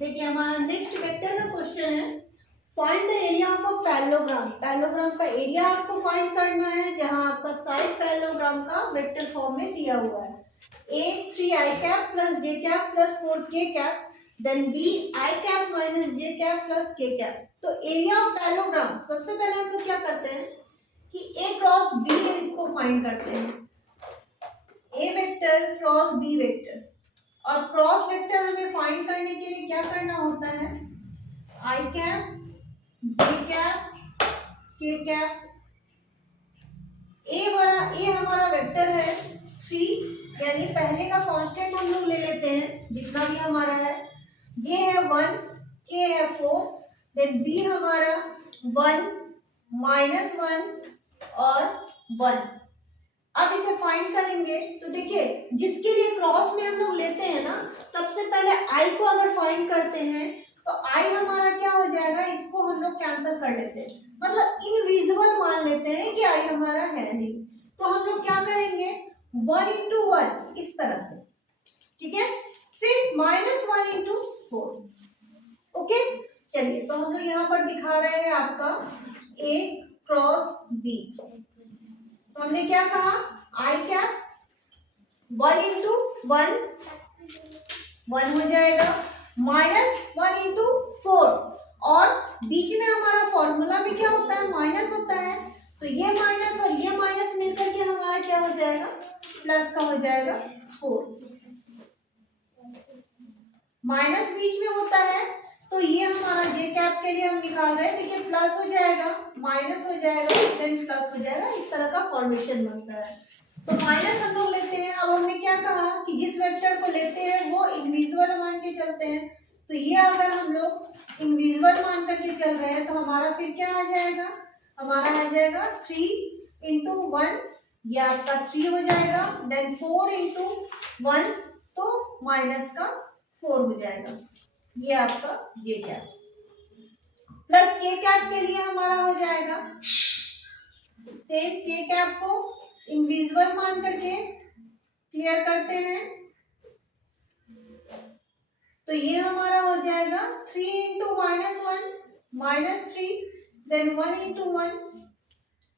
देखिए हमारा next vector का क्वेश्चन है, find the area of a parallelogram. Parallelogram का एरिया आपको फाइंड करना है जहां आपका साइड पैरेललोग्राम का वेक्टर फॉर्म में दिया हुआ है। A 3i cap plus j cap plus 4k cap, then b i cap minus j cap plus k cap. तो एरिया ऑफ पैरेललोग्राम सबसे पहले हम लोग क्या करते हैं कि a क्रॉस b है, इसको फाइंड करते हैं। a vector cross b vector, और क्रॉस वेक्टर हमें फाइंड करने के लिए क्या करना होता है, आई कैप जे कैप के कैप। ए हमारा वेक्टर है 3, यानी पहले का कांस्टेंट हम लोग ले लेते हैं जितना भी हमारा है। ये है 1, के है 4, देन बी हमारा 1 -1 और 1। अब इसे फाइंड करेंगे तो देखिए जिसके लिए क्रॉस में हम लोग लेते हैं ना, सबसे पहले आई को अगर फाइंड करते हैं तो आई हमारा क्या हो जाएगा, इसको हम लोग कैंसिल कर लेते हैं, मतलब इनविजिबल मान लेते हैं कि आई हमारा है नहीं। तो हम लोग क्या करेंगे 1 × 1 इस तरह से, ठीक है, फिर -1 × 4। ओके, चलिए तो हम लोग यहाँ पर दिखा रहे हैं आपका A क्रॉस B। तो हमने क्या कहा, आई कैप 1 × 1 1 हो जाएगा, -1 × 4, और बीच में हमारा फॉर्मूला में क्या होता है, माइनस होता है, तो ये माइनस और ये माइनस मिलकर के हमारा क्या हो जाएगा, प्लस का हो जाएगा 4। माइनस बीच में होता है तो ये हमारा जे कैप के लिए हम निकाल रहे हैं, देखिए प्लस हो जाएगा, माइनस हो जाएगा, देन प्लस हो जाएगा, इस तरह का फॉर्मेशन बनता है। तो माइनस हम लोग लेते हैं। अब हमने क्या कहा कि जिस वेक्टर को लेते हैं वो इनविजिबल मान के चलते हैं, तो ये अगर हम लोग इनविजिबल मान करके चल रहे हैं तो हमारा फिर क्या आ जाएगा, हमारा आ जाएगा 3 × 1, ये आपका 3 हो जाएगा, देन 4 × 1 तो माइनस का 4 हो जाएगा, ये आपका जे कैप। प्लस के कैप के लिए हमारा हो जाएगा सेम, के कैप को इनविजिबल मान करके क्लियर करते हैं, तो ये हमारा हो जाएगा 3 × -1 -3, देन 1 × 1,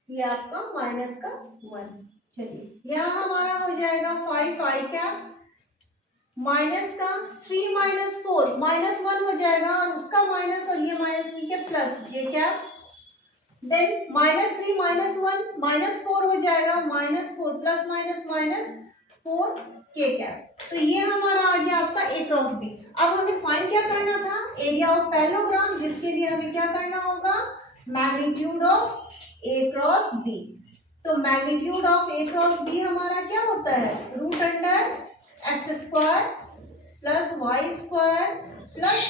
ये आपका माइनस का 1। चलिए यहाँ हमारा हो जाएगा 5 आई कैप, माइनस का 3 - 4 -1 हो जाएगा, और उसका माइनस और ये माइनस मिलके प्लस जे कैप, देन -3 -1 -4 हो जाएगा, -4 प्लस माइनस -4 के कैप। तो ये हमारा आ गया आपका ए क्रॉस बी। अब हमें फाइंड क्या करना था, एरिया ऑफ पैरेललोग्राम, जिसके लिए हमें क्या करना होगा, magnitude of A cross B. तो magnitude of A cross B हमारा क्या होता है, √x² plus y² plus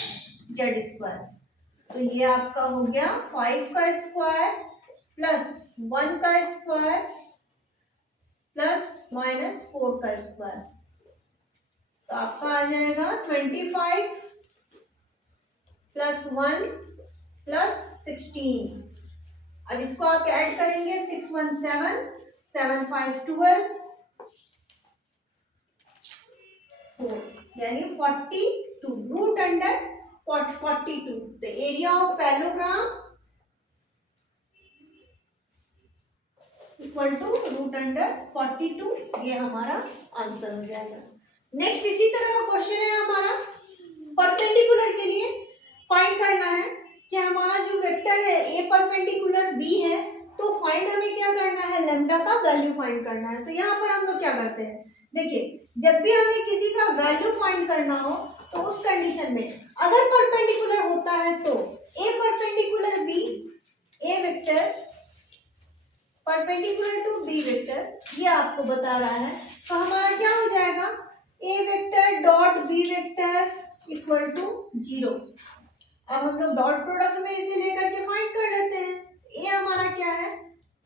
z²। तो ये आपका हो गया 5 का स्क्वायर प्लस 1 का स्क्वायर प्लस -4 का स्क्वायर, तो आपका आ जाएगा 25 प्लस 1 प्लस 16। अब इसको आप ऐड करेंगे, 6 1 7, 7 5 12, 4, यानी 42 √42। The area of parallelogram equal to √42, ये हमारा आंसर हो जाएगा। नेक्स्ट इसी तरह का क्वेश्चन है हमारा, परपेंडिकुलर के लिए फाइंड करना है कि हमारा जो वेक्टर है ए परपेंडिकुलर बी है, तो फाइंड हमें क्या करना है, लैम्डा का वैल्यू फाइंड करना है। तो यहाँ पर हम लोग क्या करते हैं, देखिए जब भी हमें किसी का वैल्यू फाइंड करना हो तो उस कंडीशन में अगर परपेंडिकुलर होता है तो A perpendicular B, A vector perpendicular to B vector, ये आपको बता रहा है। तो हमारा क्या हो जाएगा, A vector dot B vector equal to 0। अब हम लोग डॉट प्रोडक्ट में इसे लेकर के फाइंड कर लेते हैं। ए हमारा क्या है,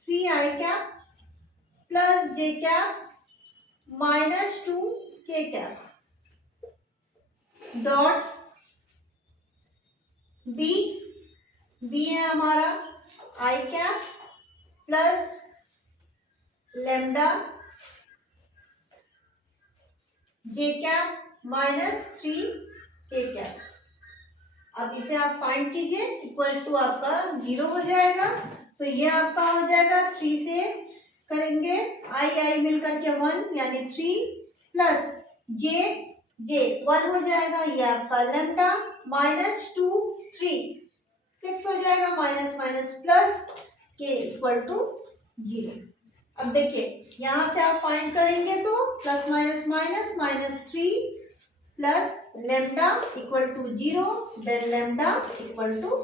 3i cap plus j cap -2 के कैप डॉट बी, बी है हमारा आई कैप प्लस लैम्डा जे कैप -3 के कैप। अब इसे आप फाइंड कीजिए, इक्वल्स टू आपका 0 हो जाएगा। तो ये आपका हो जाएगा 3 से करेंगे आई मिल करके 1 यानी 3 प्लस जे जे 1 हो जाएगा, ये आपका लैम्डा माइनस 2 3 6 हो जाएगा, minus minus plus k equal to 0। अब देखिए यहाँ से आप फाइंड करेंगे तो plus minus minus minus 3 plus lambda equal to 0 then lambda equal to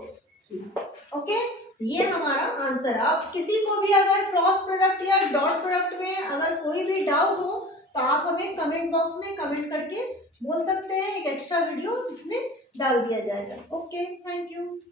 3। Okay, ये हमारा आंसर। आप किसी को भी अगर क्रॉस प्रोडक्ट या डॉट प्रोडक्ट में अगर कोई भी डाउट हो तो आप हमें कमेंट बॉक्स में कमेंट करके बोल सकते हैं, एक एक्स्ट्रा वीडियो इसमें डाल दिया जाएगा। Okay, thank you.